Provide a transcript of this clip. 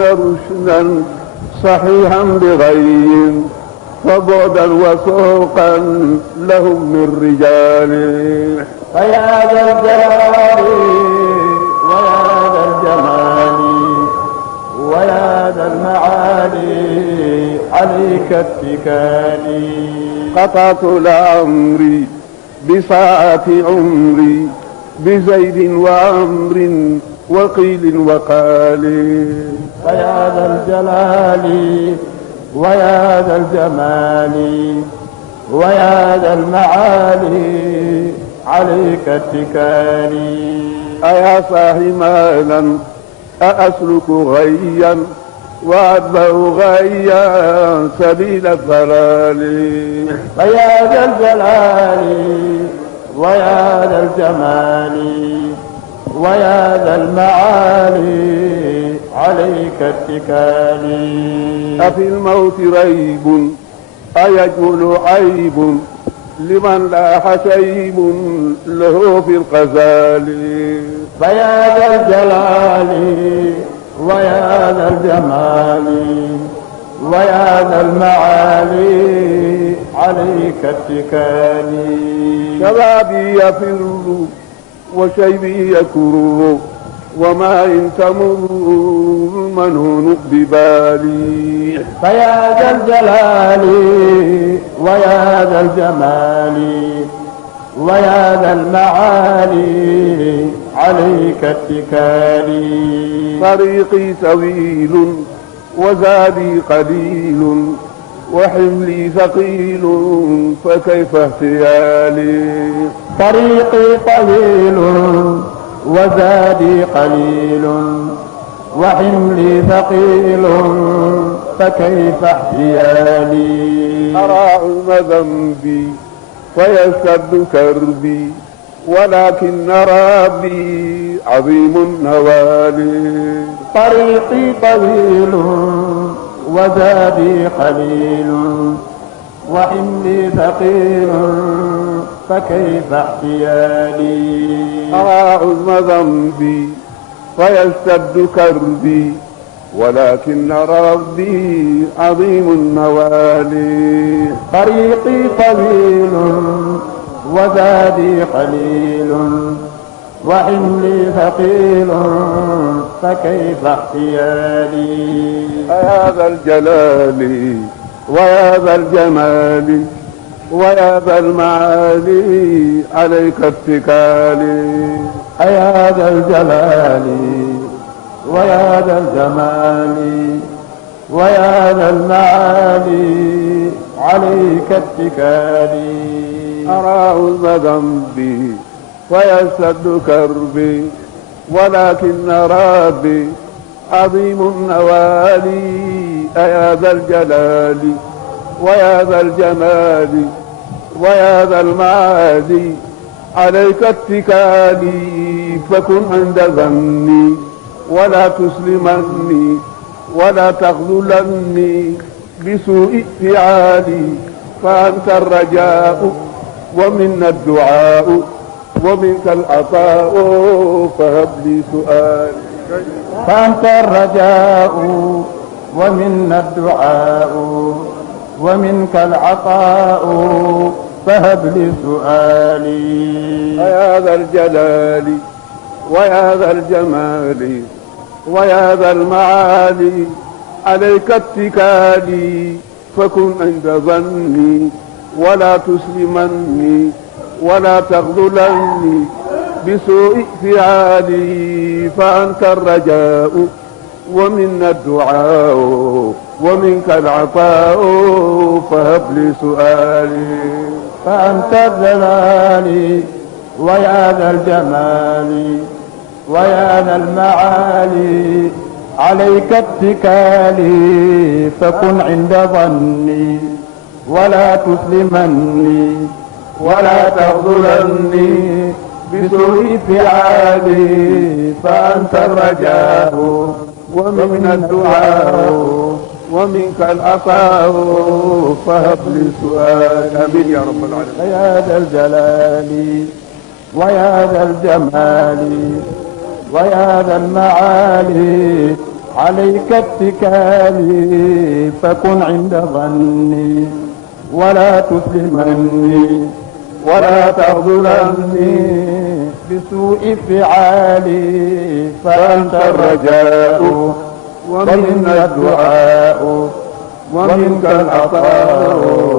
يرون رشدا صحيحا بغي فبعدا وسوقا لهم من رجال. فيا ذا الجلال ويا ذا الجمال ويا ذا المعالي عليك اتكالي. قطعت لعمري بساعة عمري بزيد وعمر وقيل وقال. فيا ذا الجلال ويا ذا الجمال ويا ذا المعالي عليك اتكالي. أيا صاحي مالا أأسلك غيا وأتبع غيا سبيل الضلال. فيا ذا الجلال ويا ذا الجمال ويا ذا المعالي عليك اتكالي. أفي الموت ريب أيجهل عيب لمن لاح شيب له في الغزال. فيا ذا الجلال ويا ذا الجمال ويا ذا المعالي عليك اتكالي. شبابي يفر وشيبي يكر وما إن تمر المنون ببالي. فيا ذا الجلال ويا ذا الجمال ويا ذا المعالي عليك اتكالي. طريقي طويل وزادي قليل وحملي ثقيل فكيف احتيالي. طريقي طويل وزادي قليل وحملي ثقيل فكيف احتيالي. أرى عظم ذنبي فيشتد كربي ولكن ربي عظيم النوال. طريقي طويل وزادي قليل وحملي ثقيل فكيف احتيالي. أرى عظم ذنبي فيشتد كربي ولكن ربي عظيم النوال. طريقي طويل وزادي قليل وحملي ثقيل فكيف احتيالي. يا ذا الجلال ويا ذا الجمال ويا ذا المعالي عليك اتكالي. يا ذا الجلال ويا ذا الجمال ويا ذا المعالي عليك اتكالي. أرى عظم ذنبي ويشتد كربي ولكن ربي عظيم النوال. يا ذا الجلال ويا ذا الجمال ويا ذا المعالي عليك اتكالي. فكن عند ظني ولا تسلمني ولا تخذلني بسوء فعالي. فأنت الرجاء ومنا الدعاء ومنك العطاء فهب لي سؤالي. فأنت الرجاء ومنا الدعاء ومنك العطاء فهب لي سؤالي. يا ذا الجلال ويا ذا الجمال ويا ذا المعالي عليك اتكالي. فكن عند ظني ولا تسلمني ولا تخذلني بسوء فعالي. فأنت الرجاء ومنا الدعاء ومنك العطاء فهب لي سؤالي. فأنت الجلال ويا ذا الجمال ويا ذا المعالي عليك اتكالي. فكن عند ظني ولا تسلمني ولا تخذلني بسوء فعالي. فأنت الرجاء ومن الدعاء ومنك العطاء فهب لي سؤال. امين يا رب العالمين. يا ذا الجلال ويا ذا الجمال ويا ذا المعالي عليك اتكالي فكن عند ظني ولا تسلمني ولا تخذلني بسوء فعالي فأنت الرجاء ومنا الدعاء ومنك العطاء